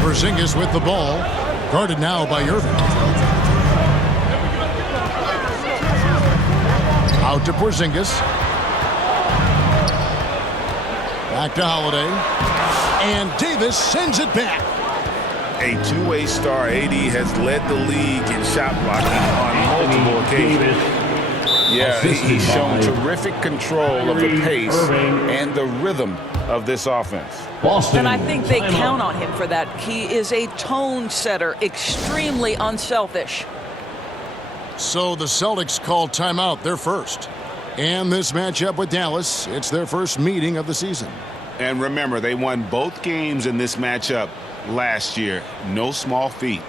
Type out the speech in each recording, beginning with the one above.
Porzingis with the ball. Guarded now by Irving. Out to Porzingis. Back to Holiday. And Davis sends it back. A two-way star. AD has led the league in shot blocking on multiple occasions. Yeah, he's shown terrific control of the pace and the rhythm of this offense. And I think they count on him for that. He is a tone setter, extremely unselfish. So the Celtics call timeout, their first. And this matchup with Dallas, it's their first meeting of the season. And remember, they won both games in this matchup last year. No small feat.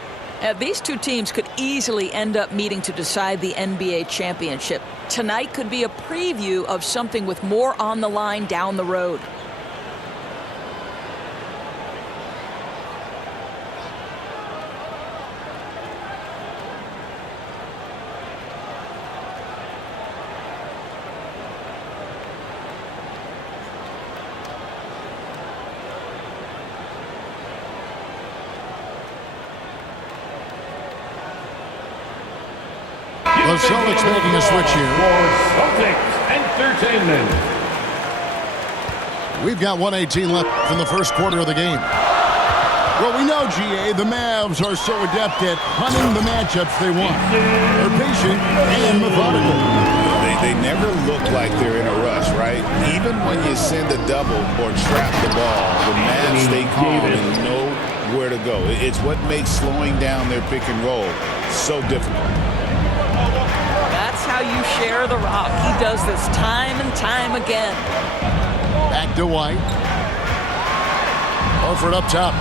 These two teams could easily end up meeting to decide the NBA championship. Tonight could be a preview of something with more on the line down the road. The Celtics making a switch here. For Celtics Entertainment. We've got 1:18 left in the first quarter of the game. Well, we know, GA, the Mavs are so adept at hunting the matchups they want. They're patient and methodical. They never look like they're in a rush, right? Even when you send a double or trap the ball, the Mavs stay calm and know where to go. It's what makes slowing down their pick and roll so difficult. That's how you share the rock. He does this time and time again. Back to White. Horford up top.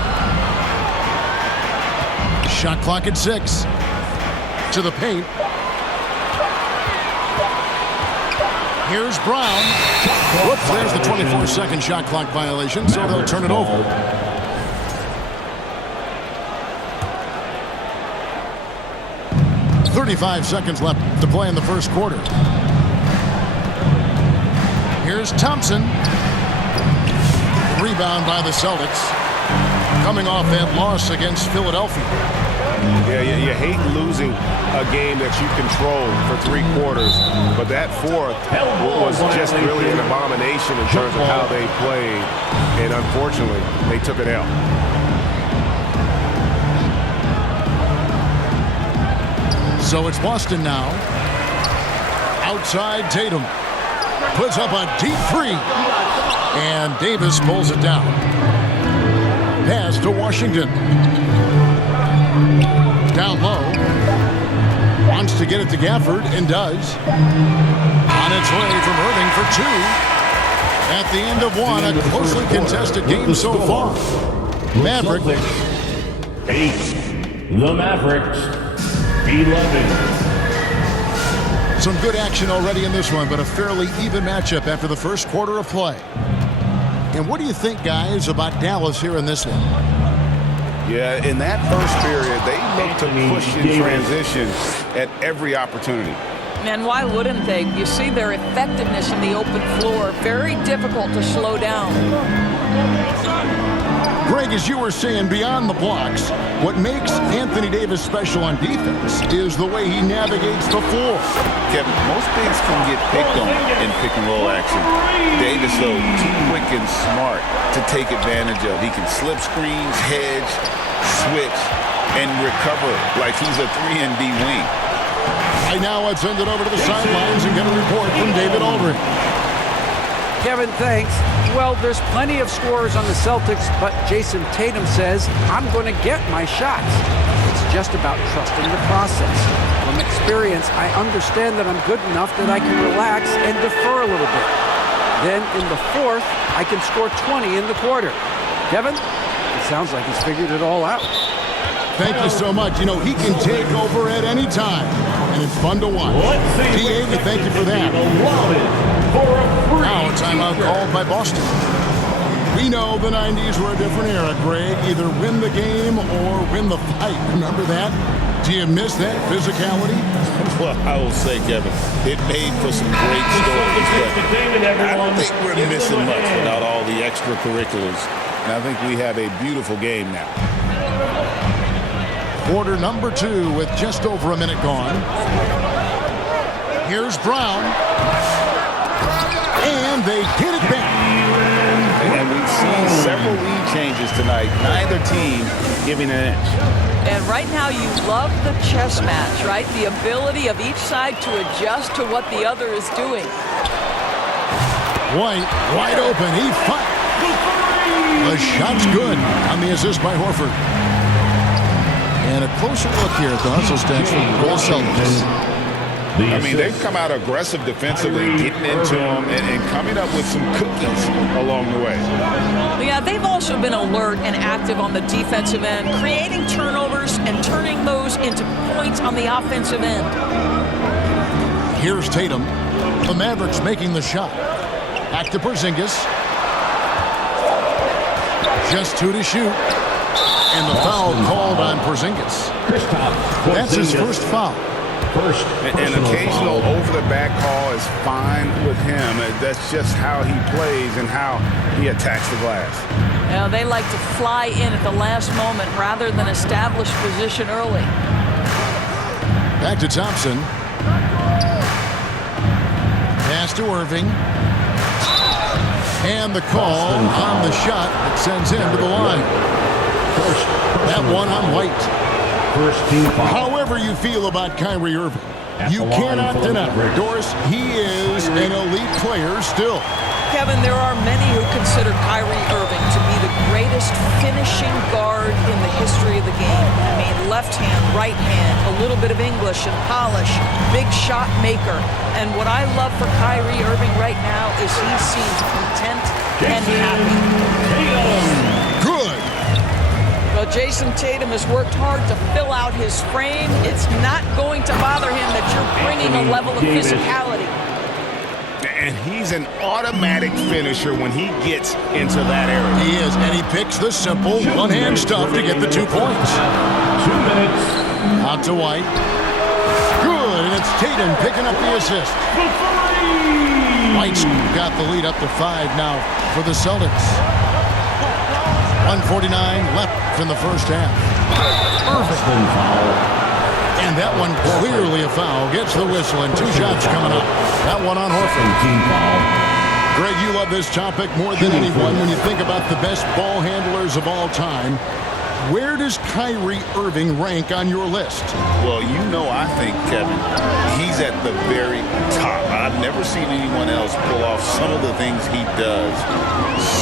Shot clock at 6. To the paint. Here's Brown. Whoops, there's the 24-second shot clock violation, so they'll turn it over. .35 seconds left to play in the first quarter. Here's Thompson. Rebound by the Celtics. Coming off that loss against Philadelphia. Yeah, you hate losing a game that you controlled for 3 quarters, but that fourth was just really an abomination in terms of how they played, and unfortunately, they took it out. So it's Boston now. Outside Tatum. Puts up a deep three. And Davis pulls it down. Pass to Washington. Down low. Wants to get it to Gafford and does. On its way from Irving for 2. At the end of 1, a closely contested game so far. Mavericks. 8. The Mavericks. 11. Some good action already in this one, but a fairly even matchup after the first quarter of play. And what do you think, guys, about Dallas here in this one? Yeah, in that first period, they looked to push in transition at every opportunity. And why wouldn't they? You see their effectiveness in the open floor. Very difficult to slow down. Greg, as you were saying, beyond the blocks, what makes Anthony Davis special on defense is the way he navigates the floor. Kevin, most bigs can get picked on in pick-and-roll action. Davis, though, too quick and smart to take advantage of. He can slip screens, hedge, switch, and recover like he's a 3-and-D wing. Right now, let's send it over to the sidelines and get a report from David Aldridge. Kevin, thanks. Well, there's plenty of scorers on the Celtics, but Jason Tatum says, I'm going to get my shots. It's just about trusting the process. From experience, I understand that I'm good enough that I can relax and defer a little bit. Then in the fourth, I can score 20 in the quarter. Kevin, it sounds like he's figured it all out. Thank you so much. You know, he can take over at any time, and it's fun to watch. DA, we thank you for that. Now a timeout called by Boston. We know the 90s were a different era, Greg. Either win the game or win the fight. Remember that? Do you miss that physicality? Well, I will say, Kevin, it made for some great stories, but I don't think we're missing much without all the extracurriculars. And I think we have a beautiful game now. Quarter number 2 with just over a minute gone. Here's Brown. And they get it back. And we've seen several lead changes tonight. Neither team giving an inch. And right now you love the chess match, right? The ability of each side to adjust to what the other is doing. White, wide open. He fired. The shot's good on the assist by Horford. And a closer look here at the hustle stats from the Celtics. I mean, they've come out aggressive defensively, getting into them and coming up with some cookies along the way. Yeah, they've also been alert and active on the defensive end, creating turnovers and turning those into points on the offensive end. Here's Tatum. The Mavericks making the shot. Back to Porzingis. Just 2 to shoot. And the foul called on Porzingis. That's his first foul. An occasional over-the-back call is fine with him. That's just how he plays and how he attacks the glass. Now, they like to fly in at the last moment rather than establish position early. Back to Thompson. Pass to Irving. And the call on the shot that sends him to the line. That one on White. First team foul. However you feel about Kyrie Irving, you cannot deny, Doris, he is an elite player still. Kevin, there are many who consider Kyrie Irving to be the greatest finishing guard in the history of the game. I mean, left hand, right hand, a little bit of English and polish, big shot maker. And what I love for Kyrie Irving right now is he seems content and happy. Good. Well, Jason Tatum has worked hard to fill out his frame. It's not going to bother him that you're bringing a level of physicality. And he's an automatic finisher when he gets into that area. He is, and he picks the simple one-hand stuff to get the 2 points. 2 minutes. Out to White. Good, and it's Tatum picking up the assist. White's got the lead up to 5 now for the Celtics. 1:49 left in the first half. Irving foul. And that one clearly a foul. Gets the whistle and 2 shots coming up. That one on Horford. Team foul. Greg, you love this topic more than anyone when you think about the best ball handlers of all time. Where does Kyrie Irving rank on your list? Well, you know, I think, Kevin, he's at the very top. I've never seen anyone else pull off some of the things he does.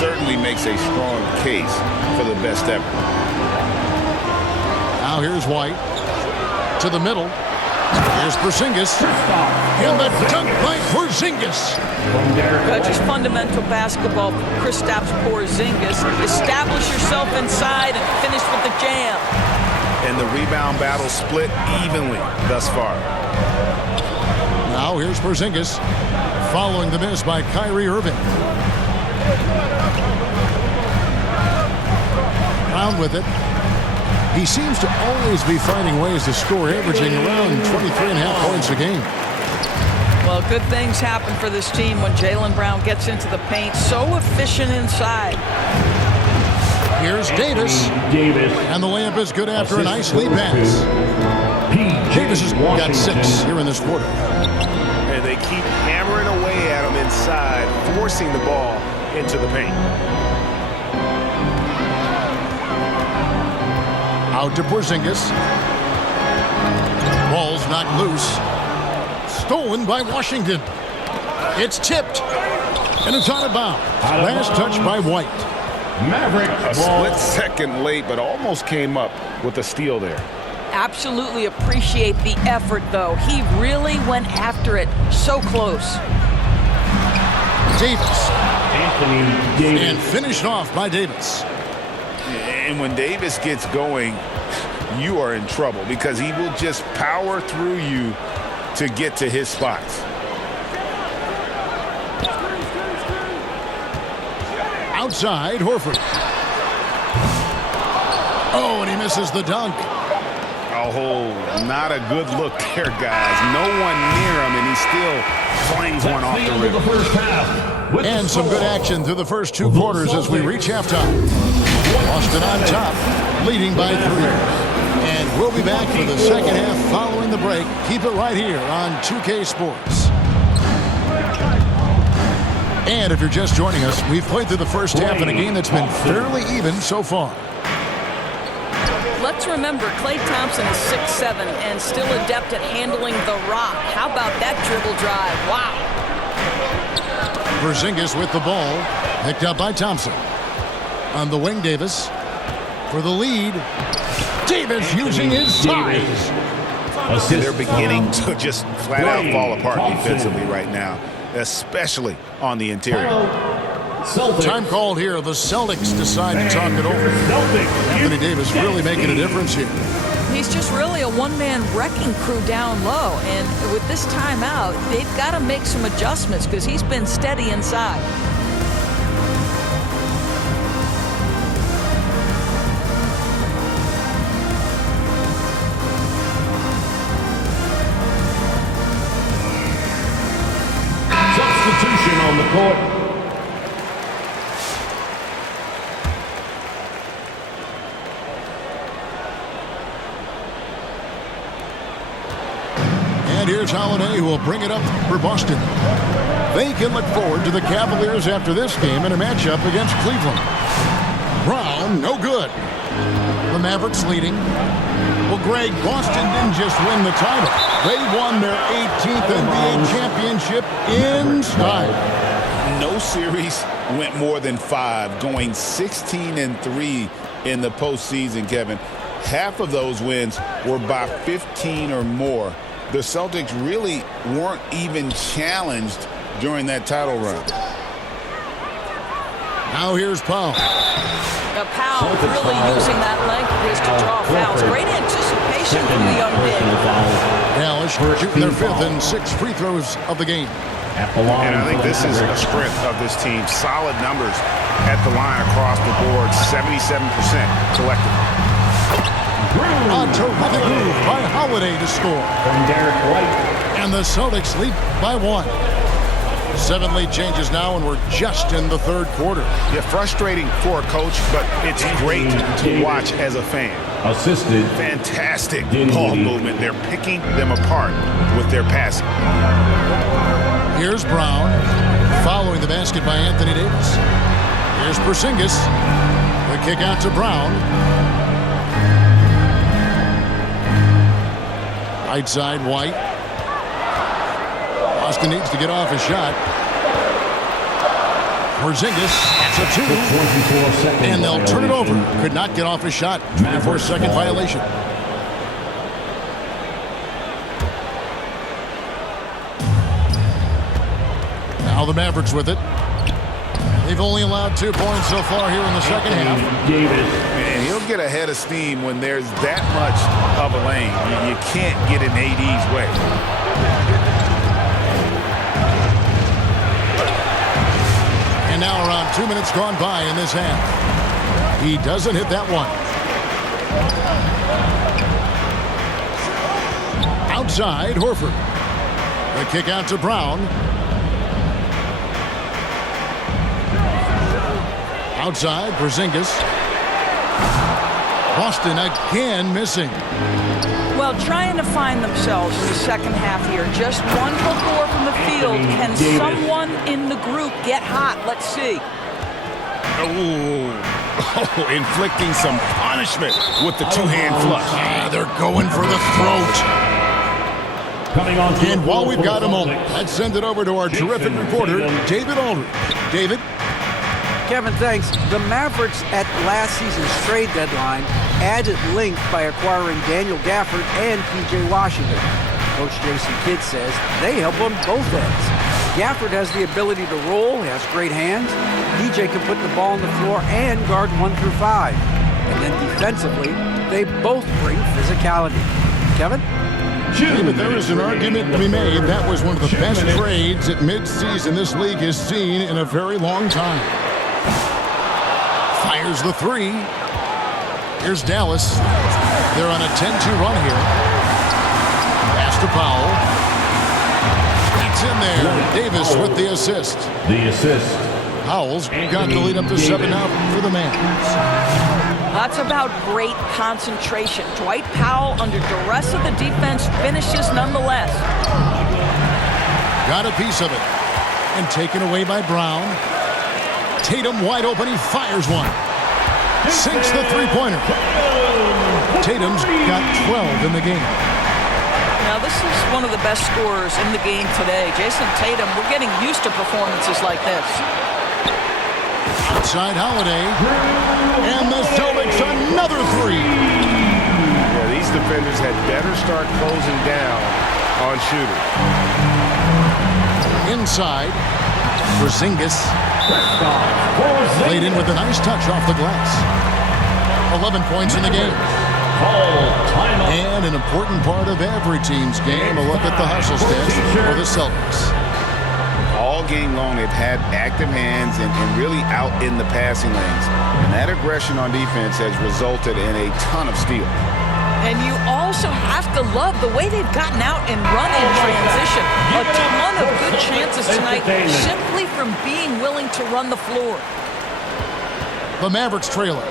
Certainly makes a strong case for the best ever. Now here's White to the middle. Here's Porzingis. And the dunk by Porzingis. Just fundamental basketball for Kristaps Porzingis. Establish yourself inside and finish with the jam. And the rebound battle split evenly thus far. Now here's Porzingis following the miss by Kyrie Irving. Brown with it. He seems to always be finding ways to score, averaging around 23.5 points a game. Well, good things happen for this team when Jaylen Brown gets into the paint. So efficient inside. Here's Davis. And the layup is good after a nice lead pass. Davis has got 6 here in this quarter. And they keep hammering away at him inside, forcing the ball into the paint. Out to Porzingis. Ball's knocked loose. Stolen by Washington. It's tipped. And it's out of bounds. Last touch by White. Mavericks. A split second late, but almost came up with a steal there. Absolutely appreciate the effort, though. He really went after it. So close. Davis. Anthony Davis. And finished off by Davis. And when Davis gets going, you are in trouble because he will just power through you to get to his spots. Outside, Horford. Oh, and he misses the dunk. Oh, not a good look there, guys. No one near him, and he still flings one off the rim. First half. And some good action through the first 2 quarters as we reach halftime. Boston on top, leading by 3. And we'll be back for the second half following the break. Keep it right here on 2K Sports. And if you're just joining us, we've played through the first half in a game that's been fairly even so far. Let's remember, Klay Thompson is 6'7" and still adept at handling the rock. How about that dribble drive? Wow. Porzingis with the ball. Picked up by Thompson. On the wing, Davis. For the lead. Davis using his size. They're beginning to just flat out fall apart defensively right now, especially on the interior. Time called here. The Celtics decide to talk it over. Anthony Davis really making a difference here. He's just really a one-man wrecking crew down low. And with this timeout, they've got to make some adjustments because he's been steady inside. Substitution on the court. And here's Holiday, who will bring it up for Boston. They can look forward to the Cavaliers after this game in a matchup against Cleveland. Brown, no good. The Mavericks leading. Well, Greg, Boston didn't just win the title. They won their 18th NBA championship in style. No series went more than 5, going 16-3 in the postseason, Kevin. Half of those wins were by 15 or more. The Celtics really weren't even challenged during that title run. Now here's Powell. Powell really using that length of his to draw fouls. Great anticipation from the young big. Dallas shooting their 5th and 6th free throws of the game. And I think this is a strength of this team. Solid numbers at the line across the board, 77% collectively. A terrific move by Holiday to score. From Derek White. And the Celtics lead by 1. 7 lead changes now, and we're just in the 3rd quarter. Yeah, frustrating for a coach, but it's great to watch as a fan. Assisted. Fantastic ball movement. They're picking them apart with their passing. Here's Brown, following the basket by Anthony Davis. Here's Porzingis. The kick out to Brown. Right side, White. Boston needs to get off a shot. Porzingis, that's a 2. And they'll turn it over. Could not get off a shot. 24-second violation. Now the Mavericks with it. They've only allowed 2 points so far here in the second half. And he'll get a head of steam when there's that much of a lane. You can't get in AD's way. And now around 2 minutes gone by in this half. He doesn't hit that one. Outside, Horford. The kick out to Brown. Outside, Porzingis. Boston again missing. Well, trying to find themselves in the second half here. Just 1 for 4 from the field. Can someone in the group get hot? Let's see. Oh, inflicting some punishment with the 2-hand flush. Yeah, they're going for the throat. Coming on. And while we've got a moment, let's send it over to our terrific reporter, David Aldridge. David? Kevin, thanks. The Mavericks at last season's trade deadline added length by acquiring Daniel Gafford and P.J. Washington. Coach Jason Kidd says they help on both ends. Gafford has the ability to roll, has great hands. P.J. can put the ball on the floor and guard 1 through 5. And then defensively, they both bring physicality. Kevin? But there is an argument to be made. That was one of the best trades at midseason this league has seen in a very long time. Fires the 3. Here's Dallas. They're on a 10-2 run here. Pass to Powell. That's in there. Davis with the assist. The assist. Powell's got the lead up to 7 now for the Mavs. That's about great concentration. Dwight Powell, under duress of the defense, finishes nonetheless. Got a piece of it. And taken away by Brown. Tatum wide open. He fires one. Sinks the three-pointer. Tatum's got 12 in the game. Now, this is one of the best scorers in the game today. Jason Tatum, we're getting used to performances like this. Outside Holiday. And the Celtics another three. Yeah, these defenders had better start closing down on shooters. Inside. Porzingis. Played in with a nice touch off the glass. 11 points in the game. And an important part of every team's game, a look at the hustle stats for the Celtics. All game long, they've had active hands and really out in the passing lanes. And that aggression on defense has resulted in a ton of steals. And you also have to love the way they've gotten out and run in transition. A ton of good chances tonight simply from being willing to run the floor. The Mavericks trailer.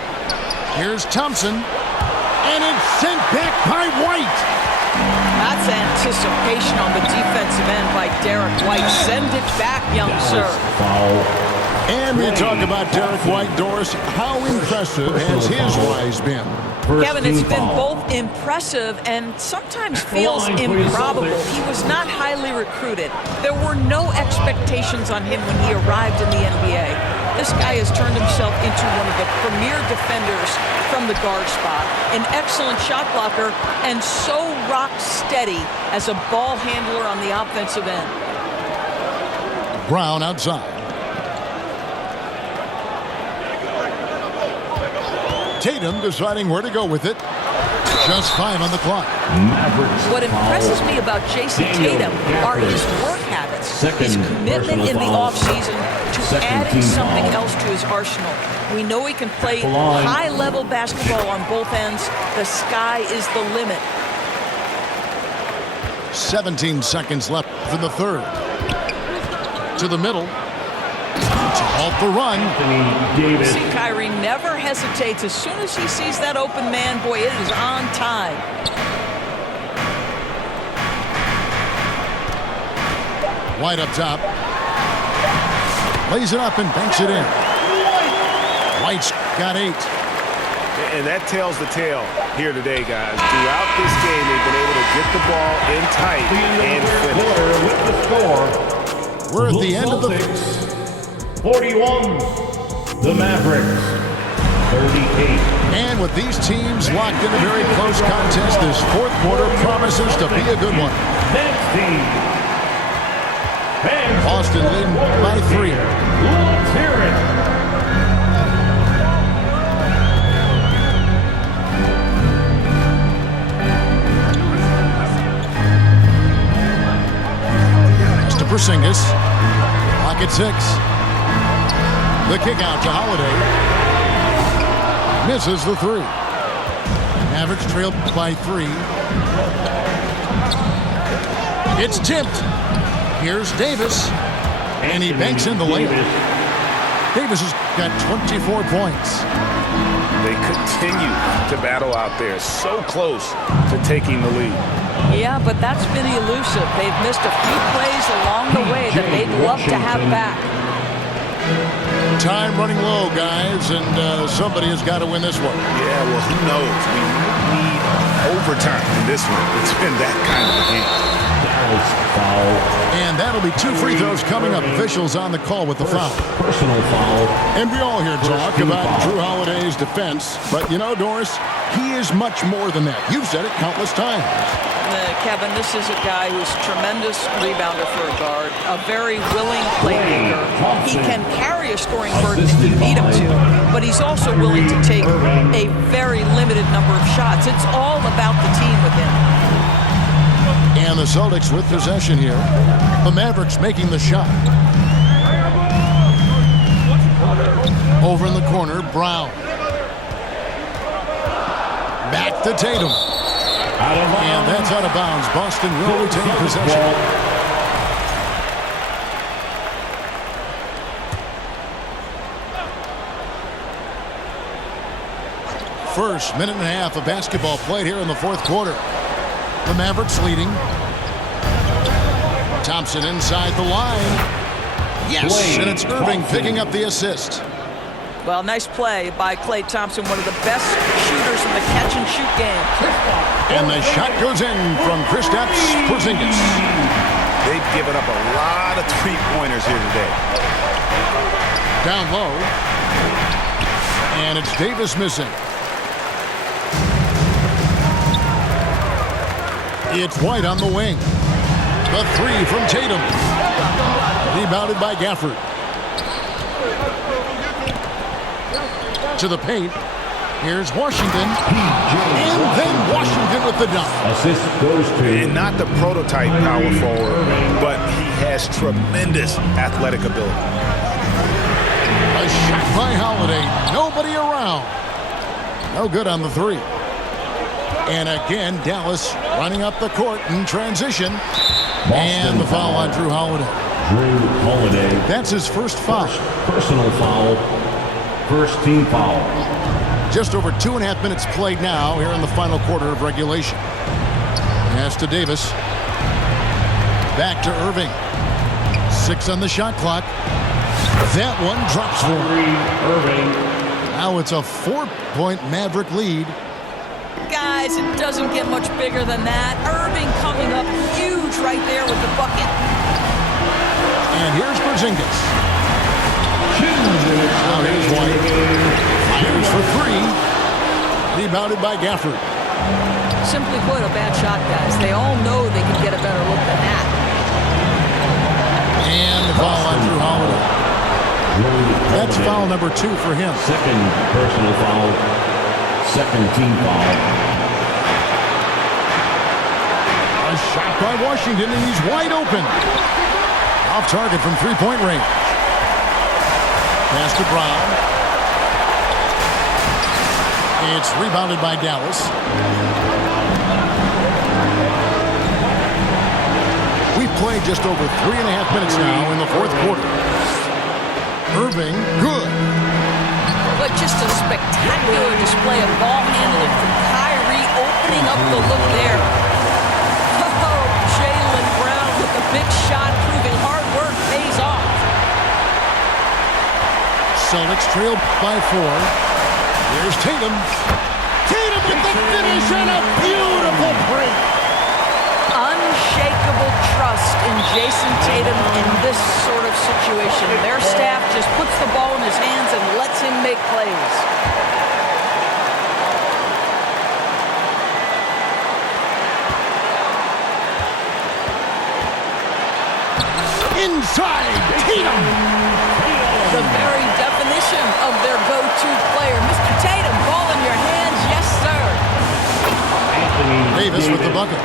Here's Thompson. And it's sent back by White. That's anticipation on the defensive end by Derek White. Send it back, young sir. And we talk about Derek White, Doris. How impressive has his rise been? Kevin, it's been both impressive and sometimes feels improbable. He was not highly recruited. There were no expectations on him when he arrived in the NBA. This guy has turned himself into one of the premier defenders from the guard spot, an excellent shot blocker, and so rock steady as a ball handler on the offensive end. Brown outside. Tatum deciding where to go with it. Just 5 on the clock. What impresses me about Jason Tatum are his work habits, his commitment in the offseason to adding something else to his arsenal. We know he can play high-level basketball on both ends. The sky is the limit. 17 seconds left for the third. To the middle. To halt the run. See, Kyrie never hesitates. As soon as he sees that open man, boy, it is on time. White up top. Lays it up and banks it in. White's got 8. And that tells the tale here today, guys. Throughout this game, they've been able to get the ball in tight and finish. We're at the end of the 41. The Mavericks 38. And with these teams locked in a very close contest, this fourth quarter promises to be a good one. Next team. Boston leading by 3. Let's hear it. To Porzingis. Clock at 6. The kick out to Holiday. Misses the 3. Mavericks trailed by 3. It's tipped. Here's Davis. And he banks in the layup. Davis has got 24 points. They continue to battle out there. So close to taking the lead. Yeah, but that's been elusive. They've missed a few plays along the way that they'd love to have back. Time running low, guys, and somebody has got to win this one. Yeah, well, who knows? We need overtime in this one. It's been that kind of a game. Foul. And that'll be 2 free throws coming up. Officials on the call with the foul. Personal foul. And we all here talk about Drew Holiday's defense. But you know, Doris, he is much more than that. You've said it countless times. Kevin, this is a guy who's a tremendous rebounder for a guard, a very willing playmaker. He can carry a scoring burden if you need him to, but he's also willing to take a very limited number of shots. It's all about the team with him. And the Celtics with possession here. The Mavericks making the shot. Over in the corner, Brown. Back to Tatum. And that's out of bounds. Boston will retain possession. first minute and a half of basketball played here in the fourth quarter. The Mavericks leading. Thompson inside the line. Yes, and it's Irving picking up the assist. Well, nice play by Klay Thompson, one of the best shooters in the catch-and-shoot game. And the shot goes in from Kristaps Porzingis. They've given up a lot of three-pointers here today. Down low. And it's Davis missing. It's White on the wing. The three from Tatum. Rebounded by Gafford. To the paint. Here's Washington. And then Washington with the dunk. Assist goes to. And not the prototype power forward, but he has tremendous athletic ability. A shot by Holiday. Nobody around. No good on the three. And again, Dallas running up the court in transition. And the foul on Drew Holiday. Drew Holiday. That's his first foul. Personal foul. First team foul. Just over 2.5 minutes played now here in the final quarter of regulation. Pass to Davis. Back to Irving. 6 on the shot clock. That one drops for Irving. Now it's a 4-point Maverick lead. Guys, it doesn't get much bigger than that. Irving coming up huge right there with the bucket. And here's Porzingis. Now here's White. Fires for three. Rebounded by Gafford. Simply put, a bad shot, guys. They all know they can get a better look than that. And the foul on Drew Holiday. That's foul number 2 for him. Second personal foul. Second team foul. A shot by Washington, and he's wide open. Off target from three-point range. Pass to Brown. It's rebounded by Dallas. We've played just over 3.5 minutes now in the fourth quarter. Irving, good. But just a spectacular display of ball handling from Kyrie, opening up the look there. Oh, Jaylen Brown with a big shot, proving hard work pays off. Celtics trail by 4. Here's Tatum. Tatum with the finish and a beautiful break. Unshakable trust in Jason Tatum in this sort of situation. Their staff just puts the ball in his hands and lets him make plays. Inside, Tatum. The very definition of their go-to player. Mr. Tatum, ball in your hands, yes, sir. Davis with the bucket.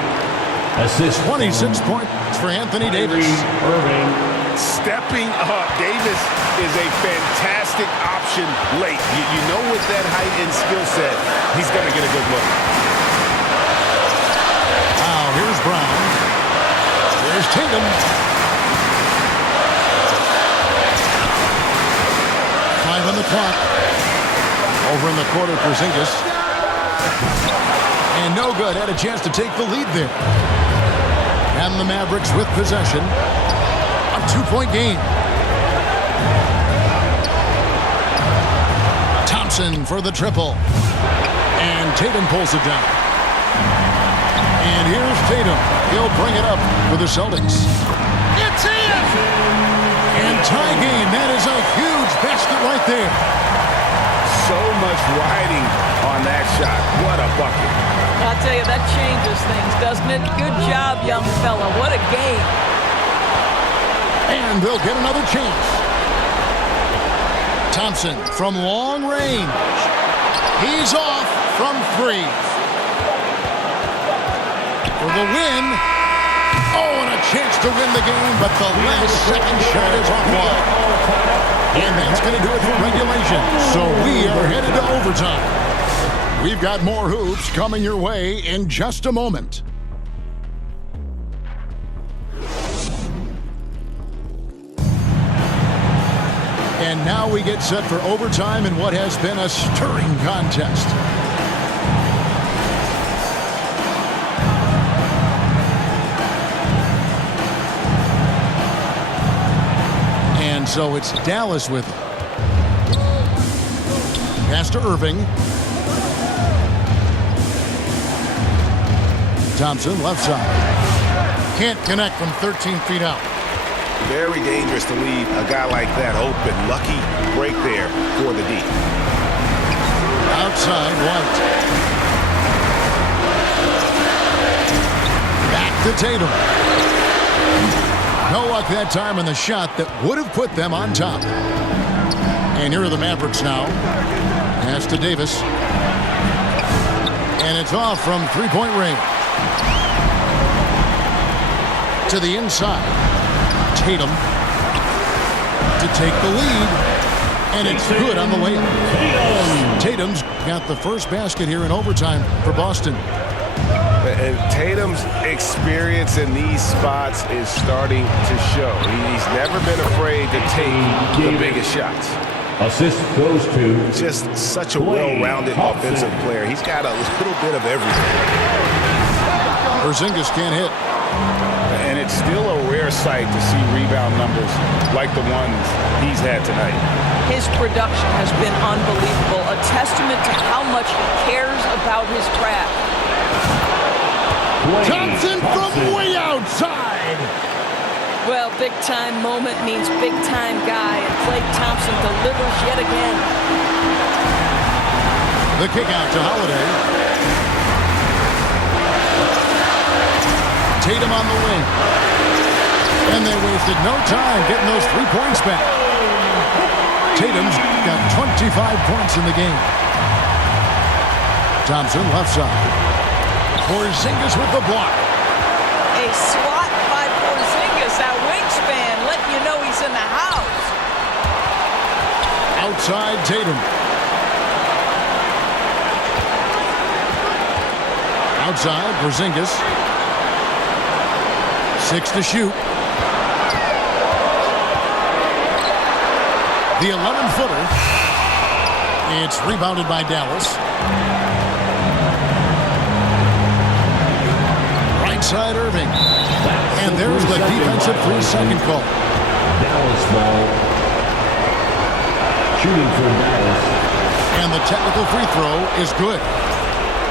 Assist 26 points for Anthony Davis. Irving. Stepping up, Davis is a fantastic option late. You know with that height and skill set, he's going to get a good look. Now here's Brown. Here's Tatum. 5 on the clock. Over in the quarter, Porzingis. And no good. Had a chance to take the lead there. And the Mavericks with possession. A 2-point game. Thompson for the triple. And Tatum pulls it down. And here's Tatum. He'll bring it up for the Celtics. It's in! And tie game. That is a huge basket right there. So much riding on that shot. What a bucket. I'll tell you, that changes things, doesn't it? Good job, young fella. What a game. And they'll get another chance. Thompson from long range. He's off from 3. For the win. Oh, and a chance to win the game, but the last second shot is offline. And that's going to do it for regulation. So we are headed to overtime. We've got more hoops coming your way in just a moment. And now we get set for overtime in what has been a stirring contest. So it's Dallas with it. Pass to Irving. Thompson, left side. Can't connect from 13 feet out. Very dangerous to leave a guy like that open. Lucky break there for the D. Outside, White. Back to Tatum. No luck that time in the shot that would have put them on top. And here are the Mavericks now. Pass to Davis. And it's off from three-point range. To the inside. Tatum to take the lead. And it's good on the layup. Tatum's got the first basket here in overtime for Boston. And Tatum's experience in these spots is starting to show. He's never been afraid to take the biggest shots. Assist goes to Just such a well-rounded offensive player. He's got a little bit of everything. Porzingis can't hit. And it's still a rare sight to see rebound numbers like the ones he's had tonight. His production has been unbelievable, a testament to how much he cares about his craft. Thompson from way outside. Well, big-time moment means big-time guy, and Klay Thompson delivers yet again. The kick out to Holiday. Tatum on the wing. And they wasted no time getting those 3 points back. Tatum's got 25 points in the game. Thompson left side. Porzingis with the block. A swat by Porzingis, that wingspan, letting you know he's in the house. Outside Tatum. Outside Porzingis. 6 to shoot. The 11-footer. It's rebounded by Dallas. Right side Irving. And there's the defensive 3-second call. Dallas ball. Shooting for Dallas. And the technical free throw is good.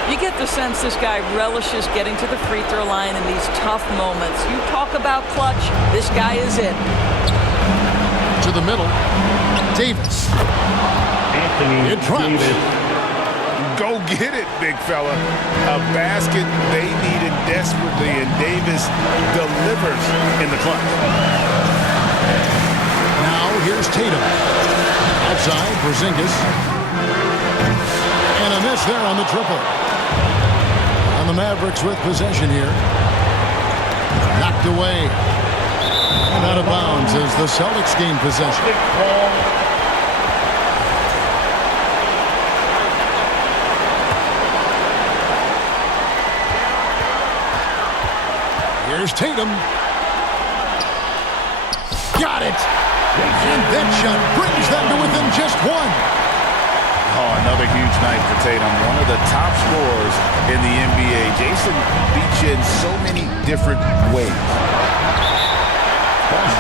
You get the sense this guy relishes getting to the free throw line in these tough moments. You talk about clutch, this guy is it. To the middle. Davis. Anthony It drops. Davis. Go get it, big fella. A basket they needed desperately, and Davis delivers in the clutch. Now here's Tatum. Outside, Porzingis. And a miss there on the triple. And the Mavericks with possession here. Knocked away. And out of bounds as the Celtics gain possession. Here's Tatum. Got it. And that shot brings them to within just one. Oh, another huge night for Tatum. One of the top scorers in the NBA. Jason beat you in so many different ways.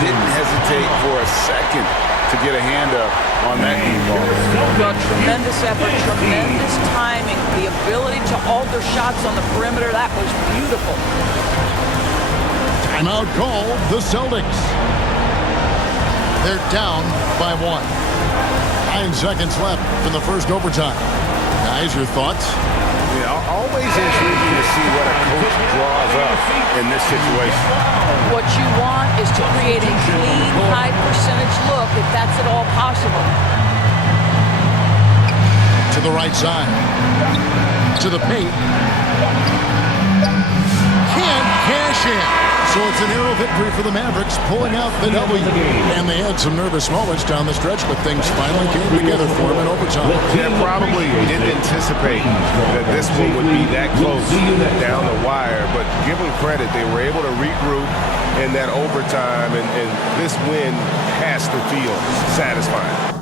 Didn't hesitate for a second to get a hand up on that deep ball. Well, tremendous effort, tremendous timing, the ability to alter shots on the perimeter. That was beautiful. Timeout called the Celtics. They're down by 1. 9 seconds left in the first overtime. Guys, your thoughts? Yeah, always intriguing to see what a coach draws up in this situation. What you want is to create a clean, high-percentage look if that's at all possible. To the right side. To the paint. Can't cash in. So it's a narrow victory for the Mavericks, pulling out the W. And they had some nervous moments down the stretch, but things finally came together for them in overtime. Yeah, probably didn't anticipate that this one would be that close down the wire, but give them credit. They were able to regroup in that overtime, and this win has to feel satisfying.